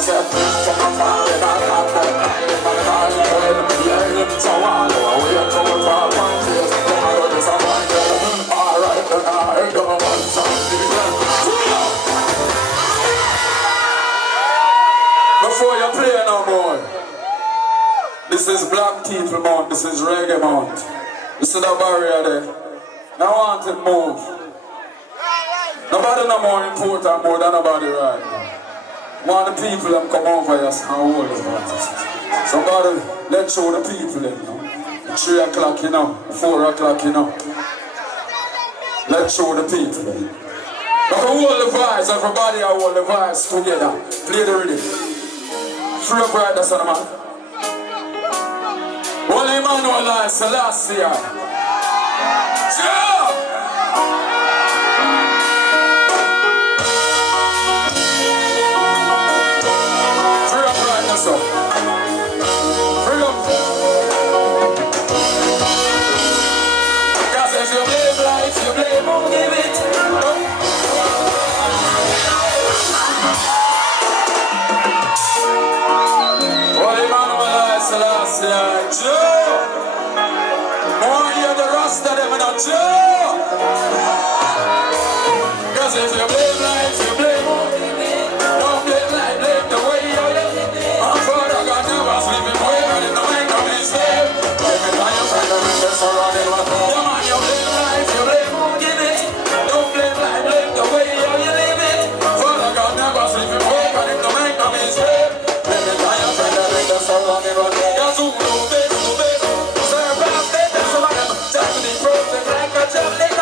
said, from a far in a camp, yeah, him so I know we are going for one place. I know this a one girl. Alright, then I don't want something. Before you play no more, this is Black People Month, this is Reggae Month. This is the barrier there. Now I want to move. Nobody no more important more than nobody right now. Want the people them come over here and hold about it. Somebody, let's show the people them, you know. 3 o'clock, you know, 4 o'clock, you know. Let's show the people them. But hold the vibes, everybody hold the vibes together. Play the rhythm. Free up right, that's what man. Holy Emmanuel Selassie. Yeah! Cause if you blame life, you blame don't blame life, blame the way you live. I'm Father God never sleeping way, but in the mind of his slave. Every time you find a ring, surrounded with your man, you blame life, you blame who give it. Don't blame life, blame the way you live it. Father God never sleeping way, but in the mind of his slave. Every time you find a ring, surrounded with your zoom, serve out there, some of them just to be broken like a jumbling.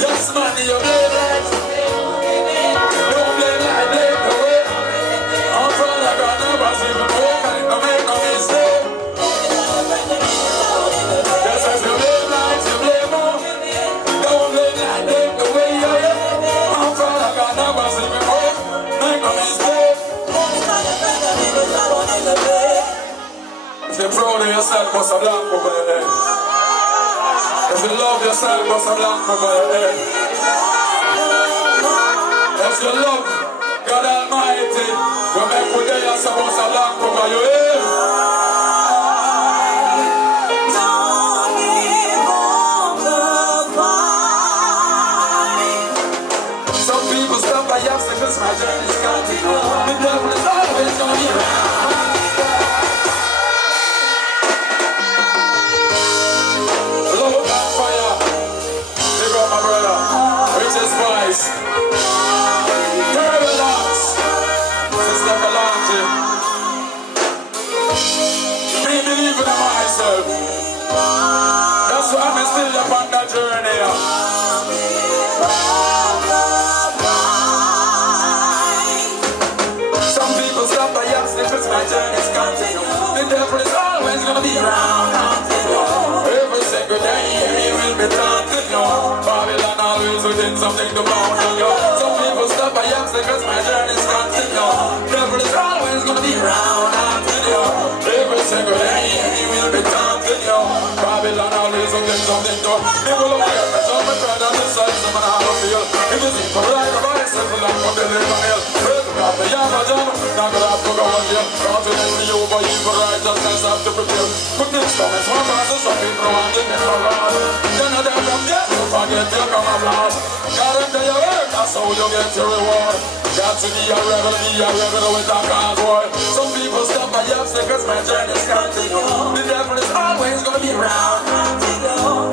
Yes, man, you blame life. Don't blame life, blame the way. I'm Father God never see me broke and it don't make no mistake. Just as you blame life, you blame more. Don't blame life, blame the way you live. I'm Father God never see me broke, make no mistake. If you're proud of yourself, bust a blank over your head. If you love yourself, bust a blank over your head. If you love God Almighty, you make with you yourself, bust a blank over your head. Don't give up the fight. Some people stop by obstacles, my journey's continue. The devil is always gonna be around. That's why I'm still upon that journey. Some people stop by obstacles, my journey's continue. The devil is always gonna be around. Every single day he will be taunting you. Babylon always within something to bound on you. Some people stop by obstacles, my journey's continue. The devil is always gonna be around. Every single day he will be taunting you. Babylon always within something to he will appear, but some are trying on the side, some are not feel. If you see for right about it, simple like from the living hell. First we got the Yamajan, now gonna have to go on here. Confidence in you, but evil righteousness have to prepare. Put this comments, one pass, some people want to never run. Then I don't come yet, you forget your camouflage. God into your work, that's how you get your reward. Got to be a rebel with a cause war. Some people stop by obstacles, my journey's continue. The devil is always gonna be around.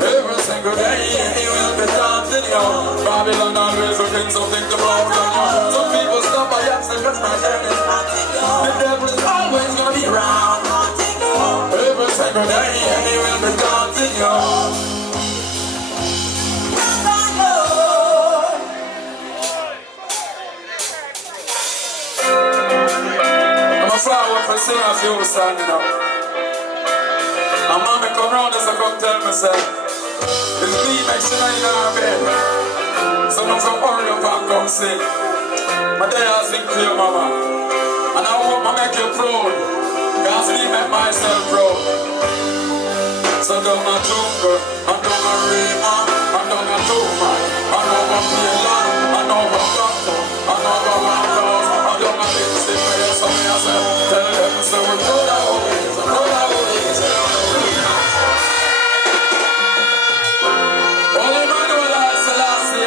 Every single day he will be taunting you. Babylon always looking something to bounce on you. Some people stop by obstacles, my journey's continue. The devil is always gonna be around. Every single day he will be taunting you. I'm a flower for singers, you standing up. come round and come tell me, say, it's me makes you in our bed. So now some hurry up and come sing. My day I sing to your mama. And I hope I make you proud. Cause me make myself proud. So down a jungle, and down a river, and down a tumor, and over Finland, and over Bugle, and over Wales, and down a big stick for you. So me I say, tell them, so we're proud of who is, proud of who is. Holy Manuel I Selassie,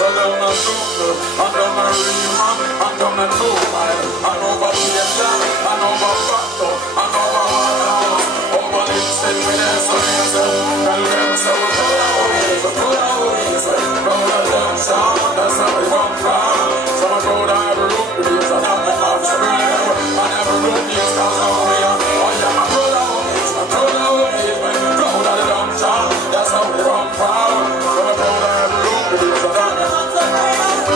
so down a jungle, and down a river, and down a tumor, and over Finland, and over Bugle, and over Wales, over Lipstick for you. So me I say, tell them, so we're proud of who is, proud of who is, proud of them, so that's how we come from. So I'm proud of every room, because I'm not enough to believe. And every room is cause of who we are. Oh yeah, I'm proud of who is, I'm proud of who is, proud of the dumb child, that's how we come from. So I'm proud of every room, because I'm not enough to believe.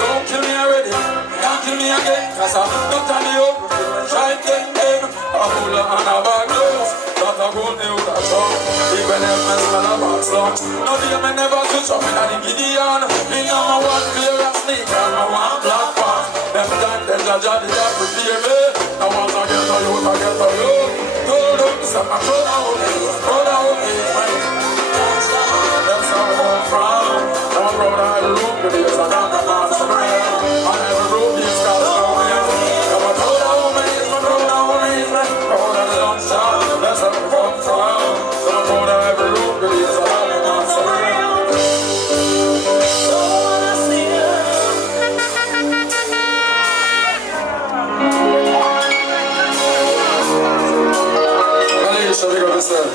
Don't kill me already, can't kill me again, cause I'm not on the open. Try to get in, a hula and a bag loose. That a good news, that's all. Even if I smell a box lunch. No day me never switch up in a Gideon. Me know my one clear a sneak and my one black pass. Them time there's a job that prepare me. Now once I get a youth, I get a youth. Told them, so my brother who is, man. That's how I come from. Now my brother I look with this, I got the man some real. I never wrote these cars no real. Now my brother who is, my brother who is, man. Brother the long shot, that's how I come from. So my brother ever look with this, I got the man some real. So I see you. Alicia, big up yourself.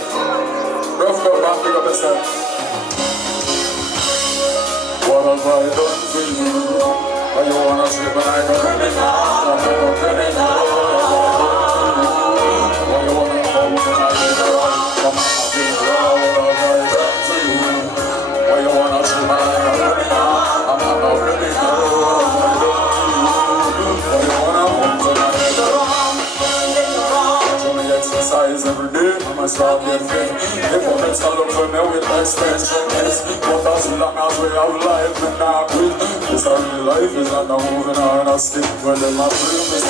Rough go back, big up yourself. What have I done for you? Why you wanna sleep when I don't criminal? Why you wanna come when I get around? Come on, what have I done for you? Why you wanna sleep when I don't criminal? I'm not no criminal. Why you wanna come when I get around? So me exercise every day, I'ma start getting fit. The moments I look for me with my strength. But as long as we have life and not quit, this early life is not no moving on a stick. Well, then my dream is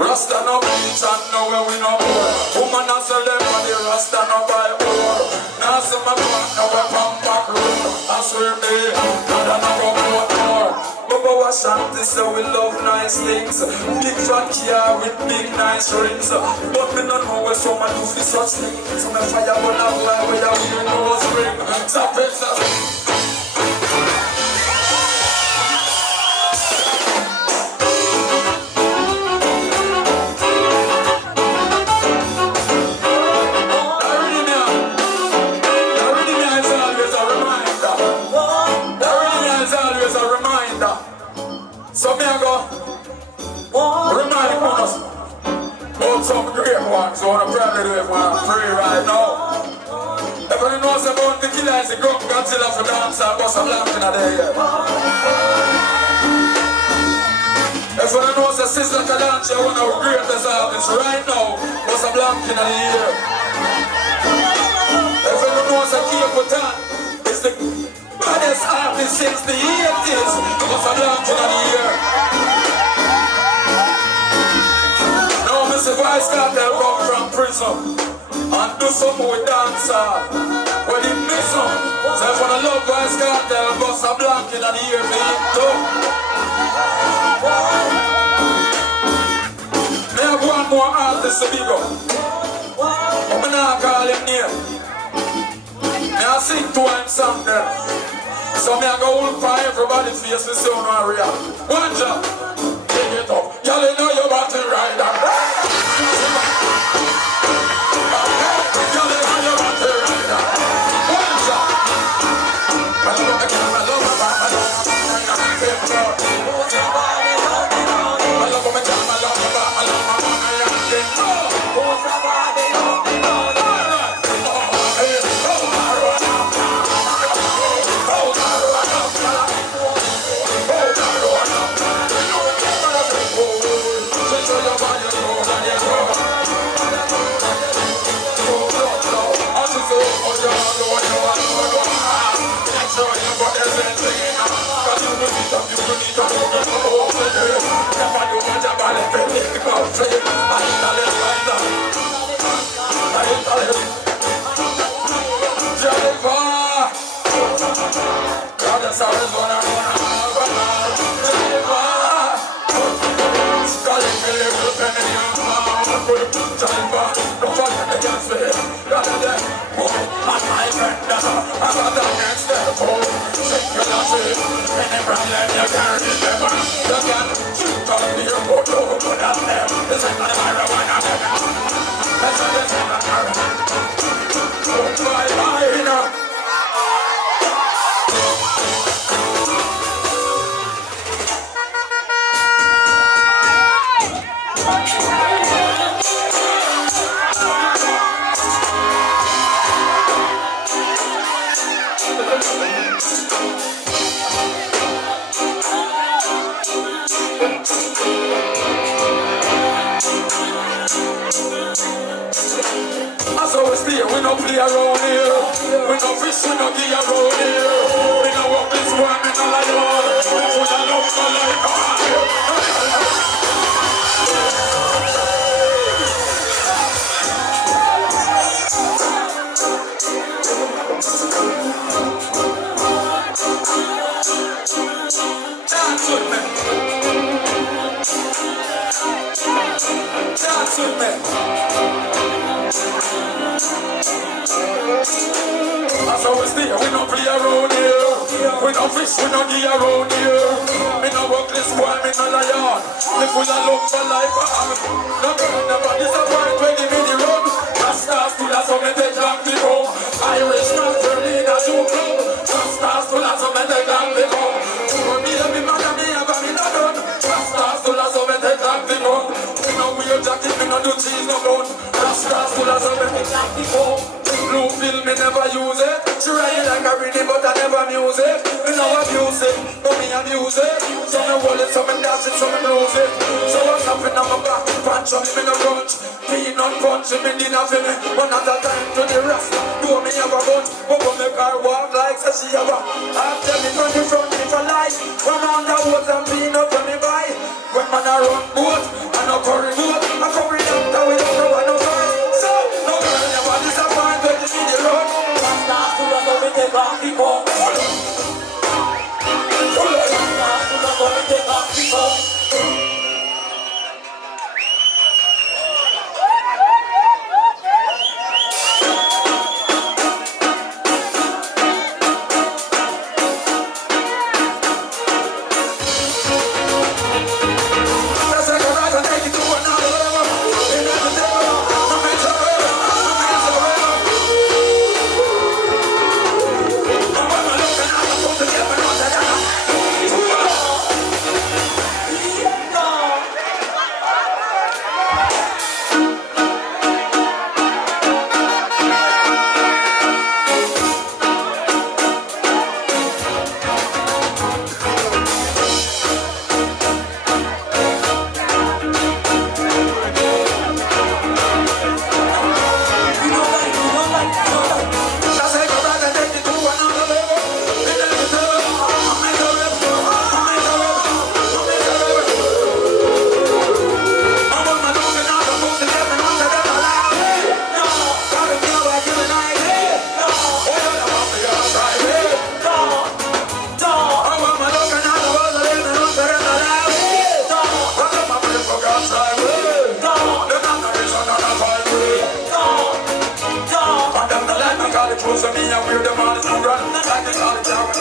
Rasta no bleach and nowhere we no more. Woman a sell them money, Rasta no buy more. Now some a partner we come back room. I swear me, God a no go more. Baba was shanty say we love nice things. Big fat car with big nice rings. But me no know where some a do for such things. So me fire burn a fly where you hear nose ring. Stop it, stop it. So me I go remind us about some great ones. So I'm probably do it when I'm free right now. Everybody knows about the killer is a group Godzilla for dance and bust a lamp in a day. Everybody knows that Sister Kalancha, one of our greatest artists right now, bust a lamp in a year. Everybody knows that Kia Putan is the Baddest artist since the 80s. What's a long in the year? No, Mr. Vice got that come from prison and do something with dancer. Well, he miss him. So if I love Vice got that bust a blank in the year, me too. Me have one more artist to be go. I'm not call him name. Me I sing to him song there. So me I go hold for everybody face the sound and react. One job, take it up. Y'all know your battle rider. Y'all know your battle rider. One job. I love my camera, I love my back, I love my back, I love my jam, I love my back, I love my back, we no play around here. We no fish, we no gear around here. We no walk this one, we no lie on. We full of love, no like dance with me. Dance with me. That's how it's there, we no play around here. We no fish, we no gear around here. Me no work this boy, me no lion. Me full of love for life, no girl never disappoint when they in the road. Stars full of some take long to go. Irish man turning in a shoe club. Stars full of some take long to go. For me, every man and me have a me no done. Stars full of some take long to go. Me no wear jacket, me no do cheese no bun. Stars full of some take long to go. Blue film, me never use it. She ride like a rhythm, but I never abuse it. Me no abuse it, but me abuse it. So me hold it, so me dash it, so me lose it. So what's happening on my back? Punch on me no crunch. Peanut punch, me dinner for me. One at a time to the rest. Do me have a bunch, but when me car walk like so she have a. After me turn the front, me for life. One on the woods and peanut when me buy. When man a run boat, and a curry boat, I curry after we don't know what no fight. So, no girl never disappoint when you see the road. Stars to us, so we take off the coat. Stars to us, so we take off the coat.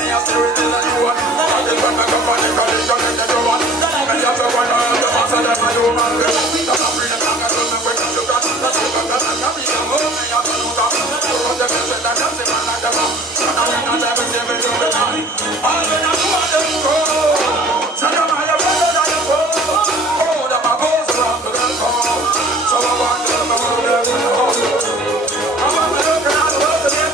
me a steer it in the new one. I just want to come on the college and get the one. Me have to find out the master that I do, man. That's a freedom, I'm going to make it to God. That's it, I'm going to be the home, me have to do that. You run the message, that's it, man, like the man. And I will not ever see me do the time. All when I go out them go. So you might have better than you go. Oh, that my bones around to them go. So I want to know where we go. I want to look at the world again.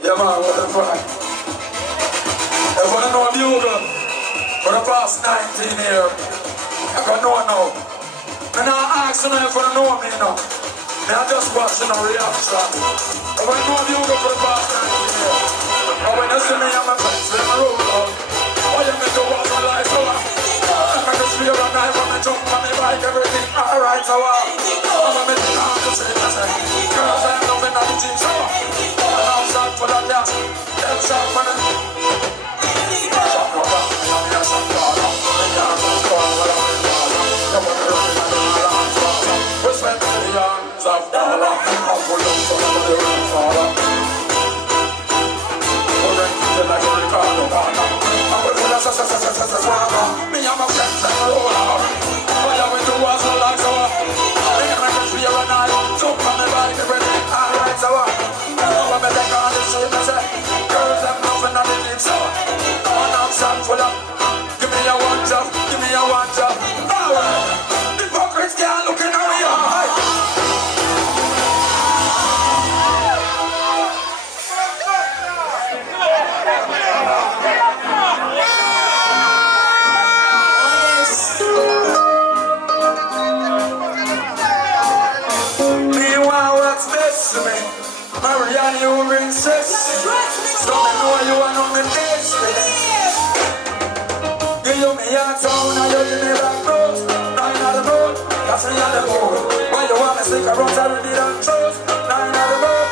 Yeah, man, what the fuck? I want to know Bugle for the past 19 years. I can know now. And I ask you if you know me now. I just watch no reaction. I want to know Bugle for the past 19 years. And when you see me and my friends, let me roll out. All you need to watch my life, so I just feel a night when I jump on my bike, everything alright, so I'm a bit down to say, girls, I'm loving at the gym, so I'm for that dance, them shot for them. Respect millions of dollars, I'm for them from the grandfather. Like a Ricardo Warner, I'm with me and my friends and roll out. All you will do was a lot, so me and I can feel a night. Jump on the bike, everything alright, so I'm take on the street and say, girls, I'm not town and you give me back road. Nine of the road, that's me on the road. Why you want me stick around and ready and choose? Nine of the road.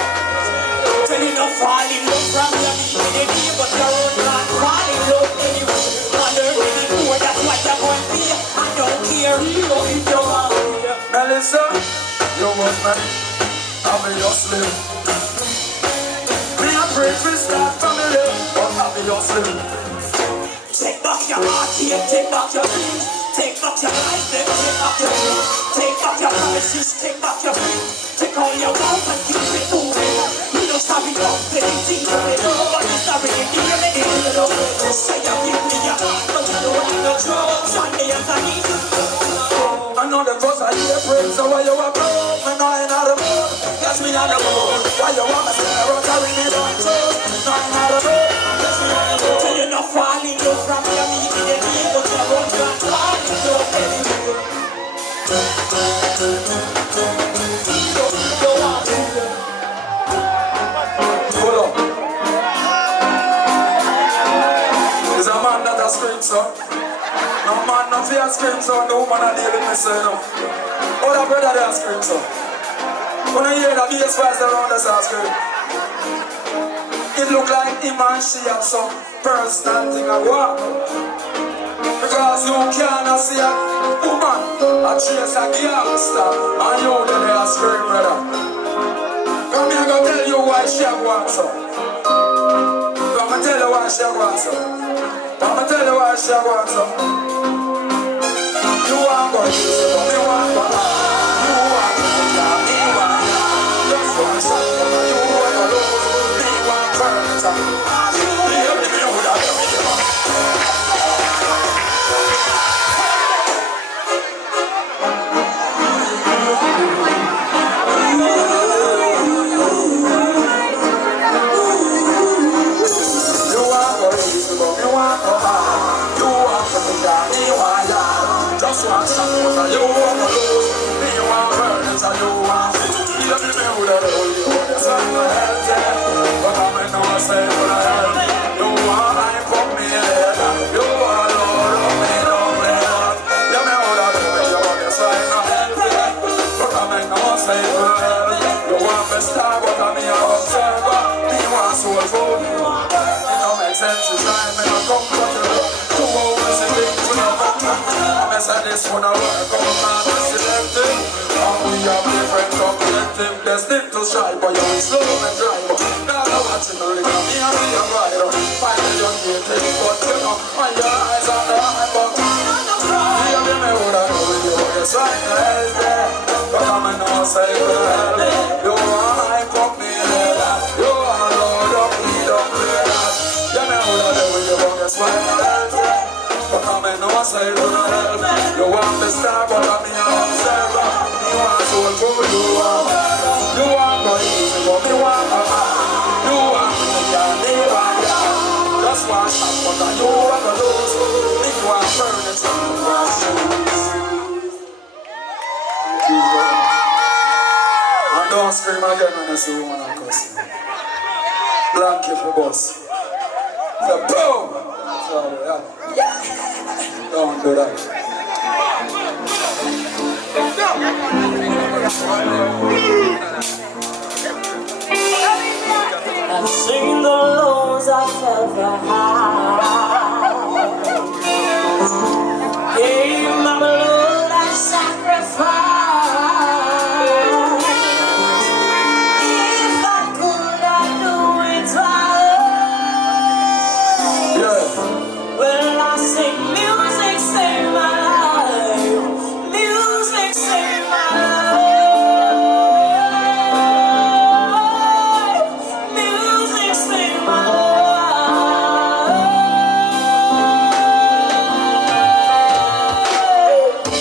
Tell you not fall in love from your meaning, but your own not fall in love anyway. Wonder if you know that's what you're going to be. I don't care if you want me. Melissa, you was me, I'll be your slave. Me a pray for start family, but I'll be your slave. Take back your heart here, take back your dreams. Take back your life, then take back your dreams. Take back your promises, take back your dreams. Take all your mouth and keep it moving. You don't stop it up, then it's easy. But you stop it, you give me the love. Say you give me your heart, but you don't need no drugs. I need you. I know the cause I hear praise, so why you a broke? Me know in the mood, yes me on the mood. Why you want me stare out, carry me down toes? No in the mood, yes me on the mood. Tell you not fall in love from your meaning, but your own not fall in love anyway. Hold up. Is a man that a scream, so? No man not fear scream, so no man a deal with me, so no. Other brother they a scream, so. When I hear the bass voice around us a scream, it look like him and she have some personal thing I want. Because you cannot see a woman a chase a gangster, and you then they a scream, brother. Come here, go tell you why she a want, so. Come and tell you why she a want, so. Come and tell you why she a want, so. You want God, you want God. You want God, me want God. Just want something, you want to lose. Me want furniture. You give me all that, you give me. You want God, you want God. You want furniture, me want God. Just want something, you want to lose. Me want furniture, you want food. You give me all that, you want to say my health, but I'm not saying what I have. You want I put me later. You want Lord of me, don't play that. You me all that, you want to say my health, but I'm not saying what I have. You want me star, but I'm your observer. Me want soul food. It don't make sense to try me, I'm comfortable. To always see things when I'm I said this one I work on man is selective. And we have different objective. Destined to strive, but you're slow and dry. Now I'm watching the liquor, me and me a rider. Find your native, but you know, on your eyes on the high buck. You give me what I know with you, yes I held there. But I'm not saying well. You are high pop me later. You are Lord of me, don't play that. You me what I know with you, yes I held there. But I'm not saying well. You want the star, but I'm your observer. You want soul food, you want no easy, but me want a man. You want me, you want just want something, but you want to lose. Me want furniture, you want shoes. And don't scream again when you see a woman and cuss. Blanket for boss. The boom! So, yeah. Don't do that. I've seen the lows, I felt the highs. Gave my blood, I sacrificed. If I could, I'd do it twice. Yeah. Well, I sing music, save my life. Music, save my life. Music, save my life.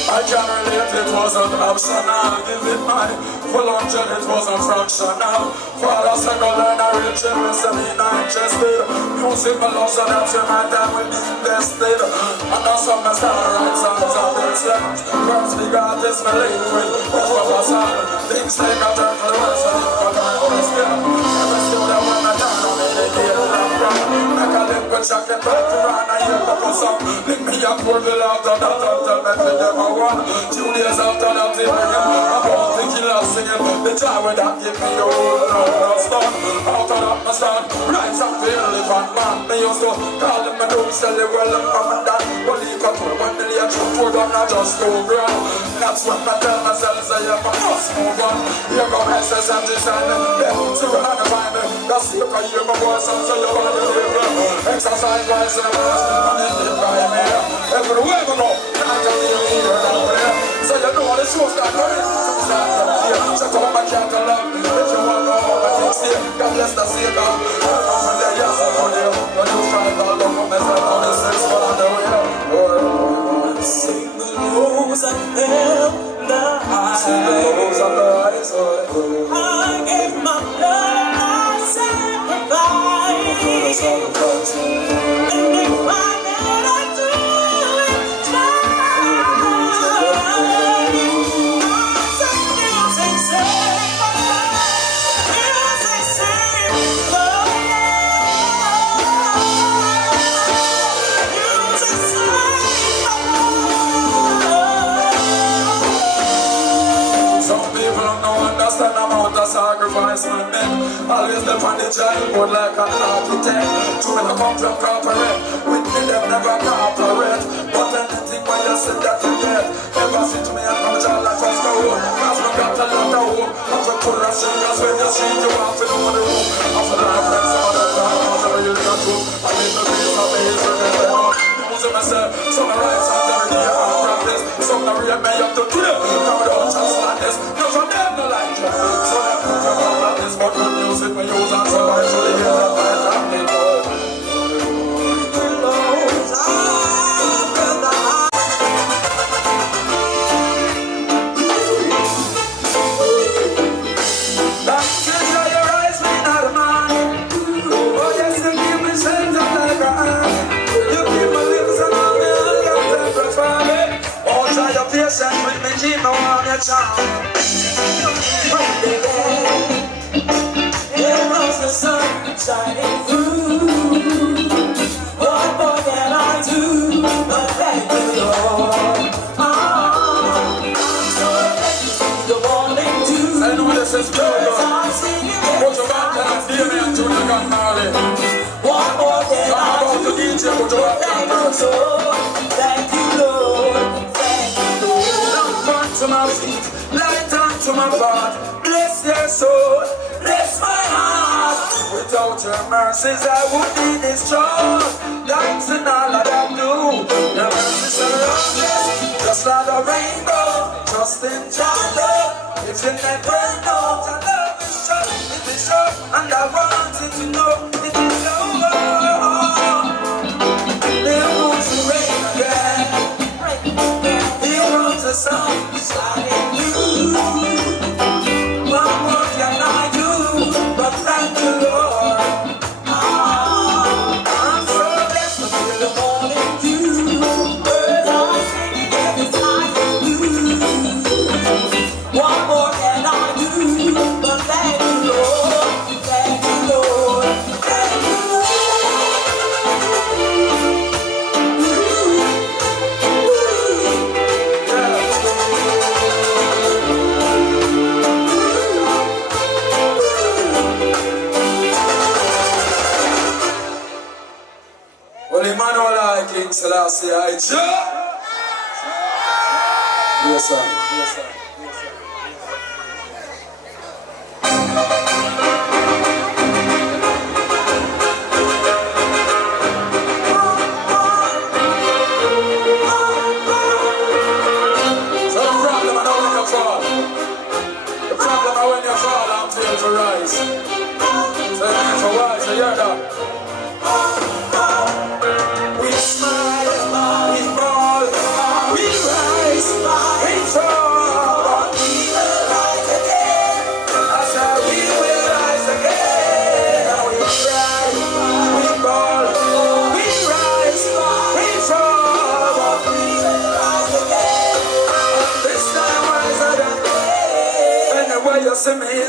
I can't relate, it wasn't optional. Give it my full 100, it wasn't fractional. Father said, go learn a real children, so me not interested. Music my love, so that's where my time will be invested. And that's how my start to write songs on this left. First big artist, me live with. That's what was happening. Things take a turn for the worse, and it got my own step. Every still that one I turn on me. Make a little jacket back to run and you come some. Lick me up for the after that until me to them a one. 2 days after that they bring him. I'm about to kill us singing. The time with that give me your whole love stun. After that my son, rise up the elephant man. Me used to call him my dog, sell it well and mom and dad. Well he got 1 million truck for them, not just go grand. That's what I tell myself, say I must move on. Here go SS and design. So we're not find it. That's the I hear my voice and say you're on the river. Exercise wise in the mass, and it live by me. Everywhere we go, I can hear me down there. So you know the show's not going to start from here. So come on, my cat and love. If you want to know what things here, God bless the Savior. I'm from there, yes, I'm from there. When you strive all over myself, all the sex, but I'm the way. Sing the lows and hell, the highs. Sing the lows and the highs. I gave my blood, I sacrificed. And if I never do it twice, I say music save my life. Music save my life. Music save my life. Some people don't understand the amount of sacrifice we make. Always live on the childhood like an architect. Too many come from corporate. With me them never cooperate. But anything when you say that you get, never fit me and come to life as go home. Cause we got a lot of hope. After pull and singers when you see you have to know the room. After the friends some other time, after you got to a little piece of the history that they know. Using myself, some rights and every day I practice. Some not real me up to today. Come without chance like this. None from them no like you. So them put your mouth like this. But good music we use and survive through the years of my family. With me, keep me on your tongue. Here comes the sun shining through. What more can I do but thank you, Lord? I'm so thankful the morning dew. I know this is good, I'm singing but you got to hear me until you got married. what more can I I'm about to do? DJ, but you have to Thank you, Lord. Thank you, Lord. to my feet, light onto my path. Bless your soul, bless my heart. Without your mercies, I would be destroyed. Thanks in all that I do. Your mercies surround us, just like a rainbow. Trust in your love, if you never know. Your love is true, it is true, and I want you to know it is over. There won't be rain again. Here comes the sun. What more can I do but thank you, Lord? I'm so blessed to feel the morning dew. Birds are singing every time you do. What more can I do but thank you, Lord? Thank you, Lord. Thank you, Lord. King Selassie, I cheer. Yes, sir. Yes, sir. So the problem I know when you fall. The problem I when you fall, I'm till to rise. So you need for what? So you're done. We smile, we fall, we rise, we fall.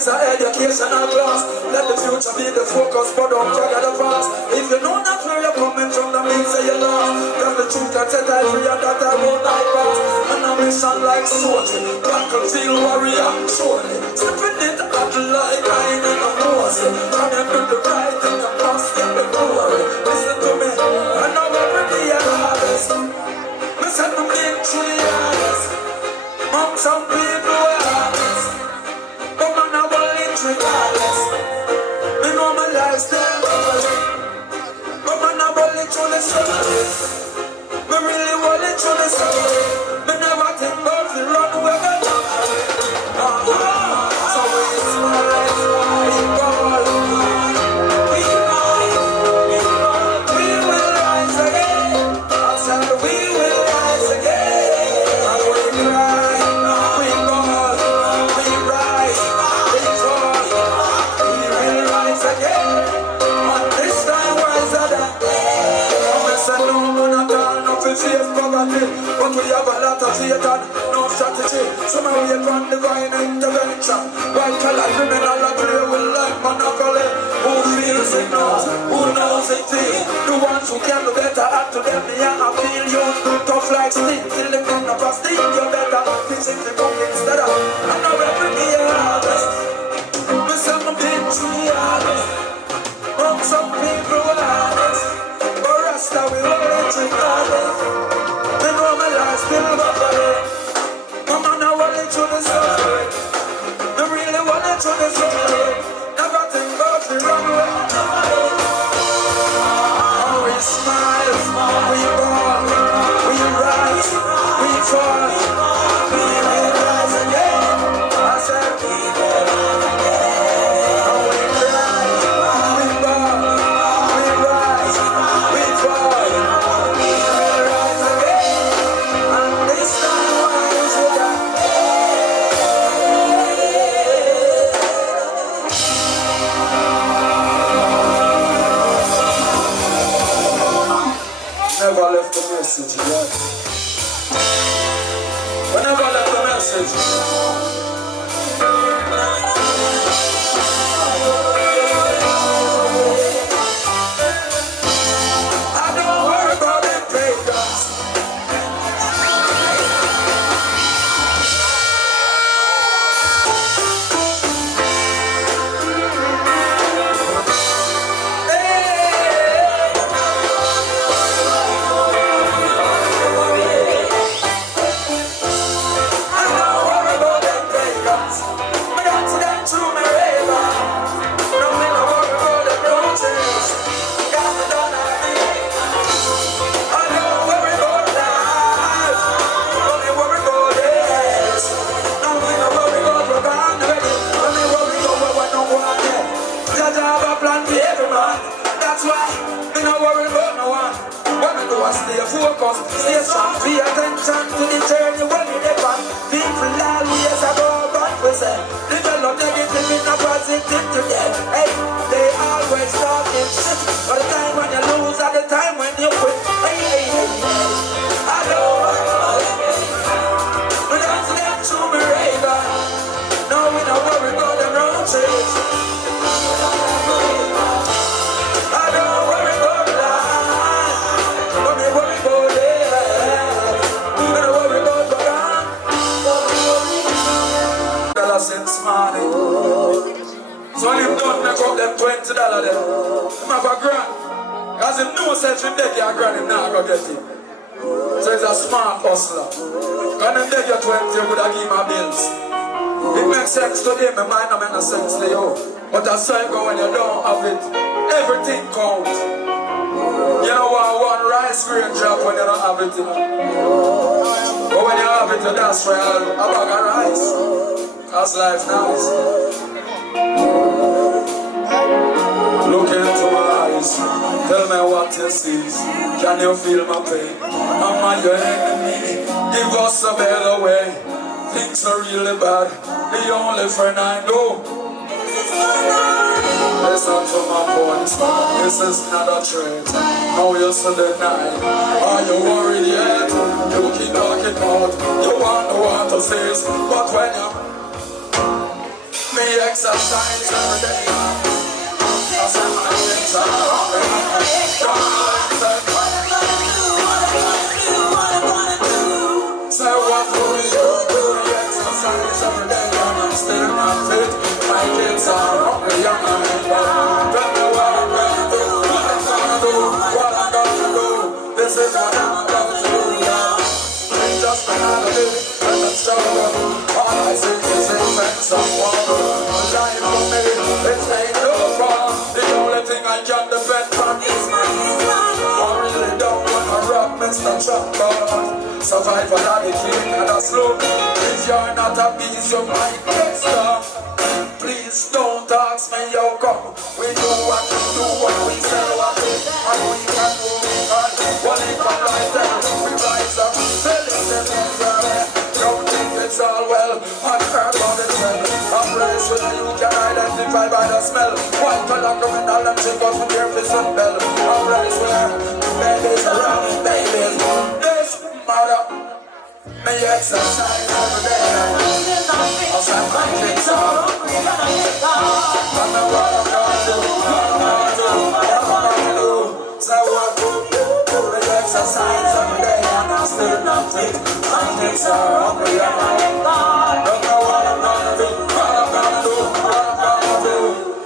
a educational class. Let the future be the focus, but don't forget the past. If you know not where you're coming from, that means that you're lost. Cause the truth that set I free and that I won't bypass. And a mission like soldier, battlefield warrior, surely. Stepping it out like I ain't in a force. Trying to do the right thing, I must get the glory. Listen to me, I know every day I harvest. Me set the big tree harvest. Mom, some people are harvest. But man, I want it regardless. Me know my lifestyle, but man, I want it to the sun. Me really want it to the sun. Me never think about the run where I go. So we smile, we ball, we rise, we will rise again. I said we will rise again. And we cry, we ball, we rise, we fall, we will rise again. And this time wiser than I said no man at all, no to save poverty. But we have a lot of faith and no strategy. Some are wait on divine intervention. White collar criminal a play with like monopoly. Who feels it knows, who knows it is. The ones who can do better act to them, yeah, I feel you. Tough like steel, till they come up a steam. You better physically come instead of. I know every day a harvest. Me say my big tree harvest. Some people will harvest. But Rasta we will let it harvest. Me know my life still buffalo. Come on, I want it to the sun. I really want it to the sun. Never think about the wrong way. Oh, we smile, we ball, we rise, we fall, we will rise again. I said we will rise again. Oh, we cry, we ball, we rise, we fall, we will rise again. And this time wise we got. Never left the message, right? We never left the message. I don't worry about them pagans. Stay focused, stay strong, pay attention to the journey when you live on. People always go back for say, develop negative in a positive today. Hey, they always talking shit, but the time when you lose at the time when you quit. Hey, hey, hey, hey. I know, we don't step through me radar. No, we don't worry about the road trips. I don't worry about life. Don't be worry about it. We don't worry about the gun. Since morning. So when him done make up them $20 there, him have a grand. Because him knows that you take your grand, him not go get it. So he's a smart hustler. When him take your 20, you would have give him a bills. It makes sense to him, it might not make no sense to you. But that's how you go when you don't have it. Everything counts. You know what, one rice grain drop when you don't have it, you know. But when you have it, that's why a bag of rice. That's life nice. Look into my eyes. Tell me what you see. Can you feel my pain? Am I your enemy? Give us a better way. Things are really bad. The only friend I know. Listen to my voice. This is not a trait. No use to deny. Are you worried yet? You keep talking out. You want to say, but when you Me exercise every day. I said my things are hungry. Say what will you do? Me exercise every day and I'm still not fit. My kids are hungry and I'm in bed. Tell me what I'm gonna do, what I'm gonna do, what I'm gonna do. This is what I'm about to do, yeah. It's just another day and I'm struggle. All I see is infants of water. Life for me, it ain't no fun. The only thing I can depend on is my mind. I really don't wanna rock Mr. Trumpet. Survival of the king and a slow. If you're not a beast, you might get stuck. Please don't ask me how come. We do what we do, what we say, what we and we can move on. What if I like that? We rise up, selling them everywhere. Don't think it's all well, I've heard about it well. A place where you can identify by the smell. White collar criminal and chickens with their fist and bell. A place where babies around, babies. This mother, me exercise every day. I'll send my kids out. I know what I'm gonna do, what I'm gonna do, what I'm gonna do. Say what me exercise every day and I'm still not fit. My kids are hungry and I don't know what I'm gonna do, what I'm gonna do, what I'm gonna do.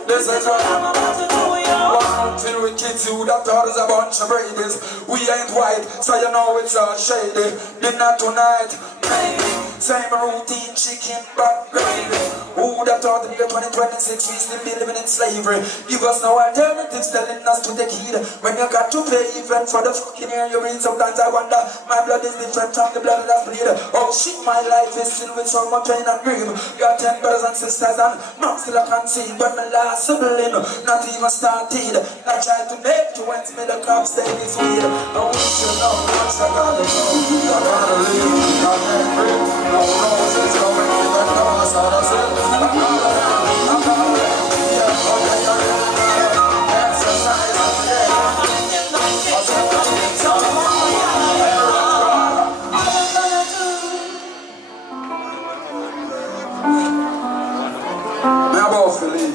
This is what I'm about to do, yo. One until we kids you that thought is a bunch of babies. We ain't white, so you know it's all shady. Dinner tonight, maybe. Same routine, chicken, but gravy. Who that thought in the 2026 we still be living in slavery? Give us no alternatives, telling us to take heed. When you got to pay even for the fucking air you breathe. Sometimes I wonder, my blood is different from the blood that's bleed. Oh shit, my life is filled with so much pain and grief. Got 10 brothers and sisters and mom still I can't see. But my last sibling, not even started. I tried to make to ends me the crop stay this weed. I want you to know, once I gotta go, I gotta leave, I can't breathe. No roses going in the cars, all I said is I'm gonna live, yeah, okay, exercise every day. I'll take my things on. Me about to leave.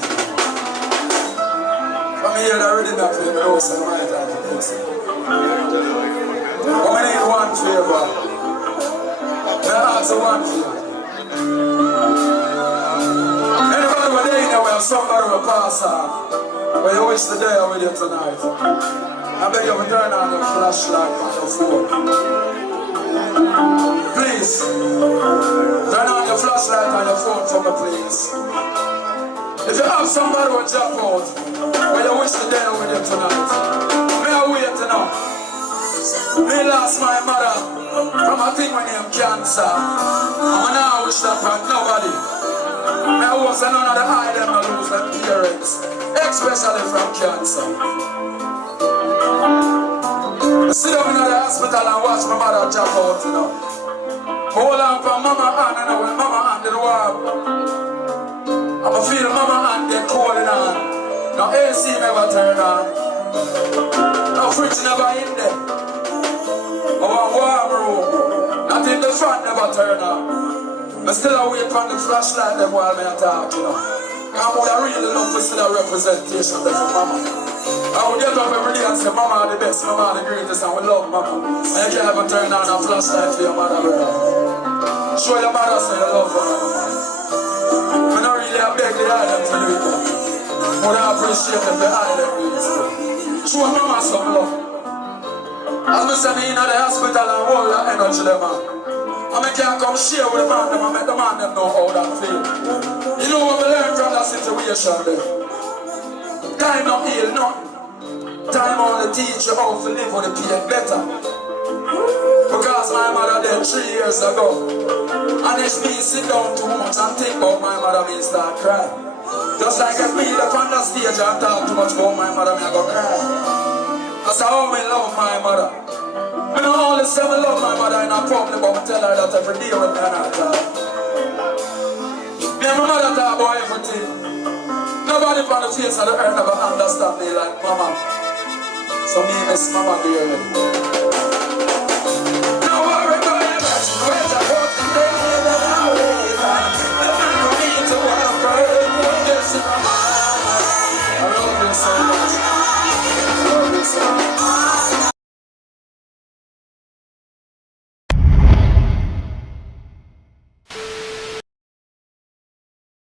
From here, I already not playing the house and my time to this. But I need one favor. I ask one favor. Anybody were there anywhere, somebody will pass off. But you wish the day I'm with you tonight. I beg you to turn on your flashlight on your phone. Please, turn on your flashlight on your phone for me, please. If you have somebody who jump out, but you wish the day I'm with you tonight. May I wait to know? Me lost my mother from a thing when named cancer. And now I wish that upon nobody. I was none of the high them I lose them parents, especially from cancer. I sit down in the hospital and watch my mother jump out, you know. Hold on for mama hand, and when mama hand did warm, I'ma feel mama hand get cold on. Now AC never turn on. No fridge never in there. Our warm room, not in the front never turn on. I still away from the flashlight them while me talk, you know. I would really love to see the representation of mama. I would get up every day and say mama are the best, mama are the greatest, and we love mama. And you can't even turn on a flashlight for your mother, brother. Show your mother say you love her. I don't really beg the island to do it. But I appreciate them the island do it. Show mama some love. As I say me in the hospital and hold your energy them man. And I can't come share with the man them and make the man them know how that feel. You know what we learn from that situation there? Time not heal nothing. Time only teach you how to live with the pain better. Because my mother died 3 years ago. And if me sit down too much and think about my mother, me start crying. Just like if me up on the stage and talk too much about my mother, me I go cry. That's how me love my mother. I don't only say I love my mother in a public, but I tell her that every day when I talk. Me and my mother talk about everything. Nobody from the face of the earth never understand me like mama. So me miss mama dearly.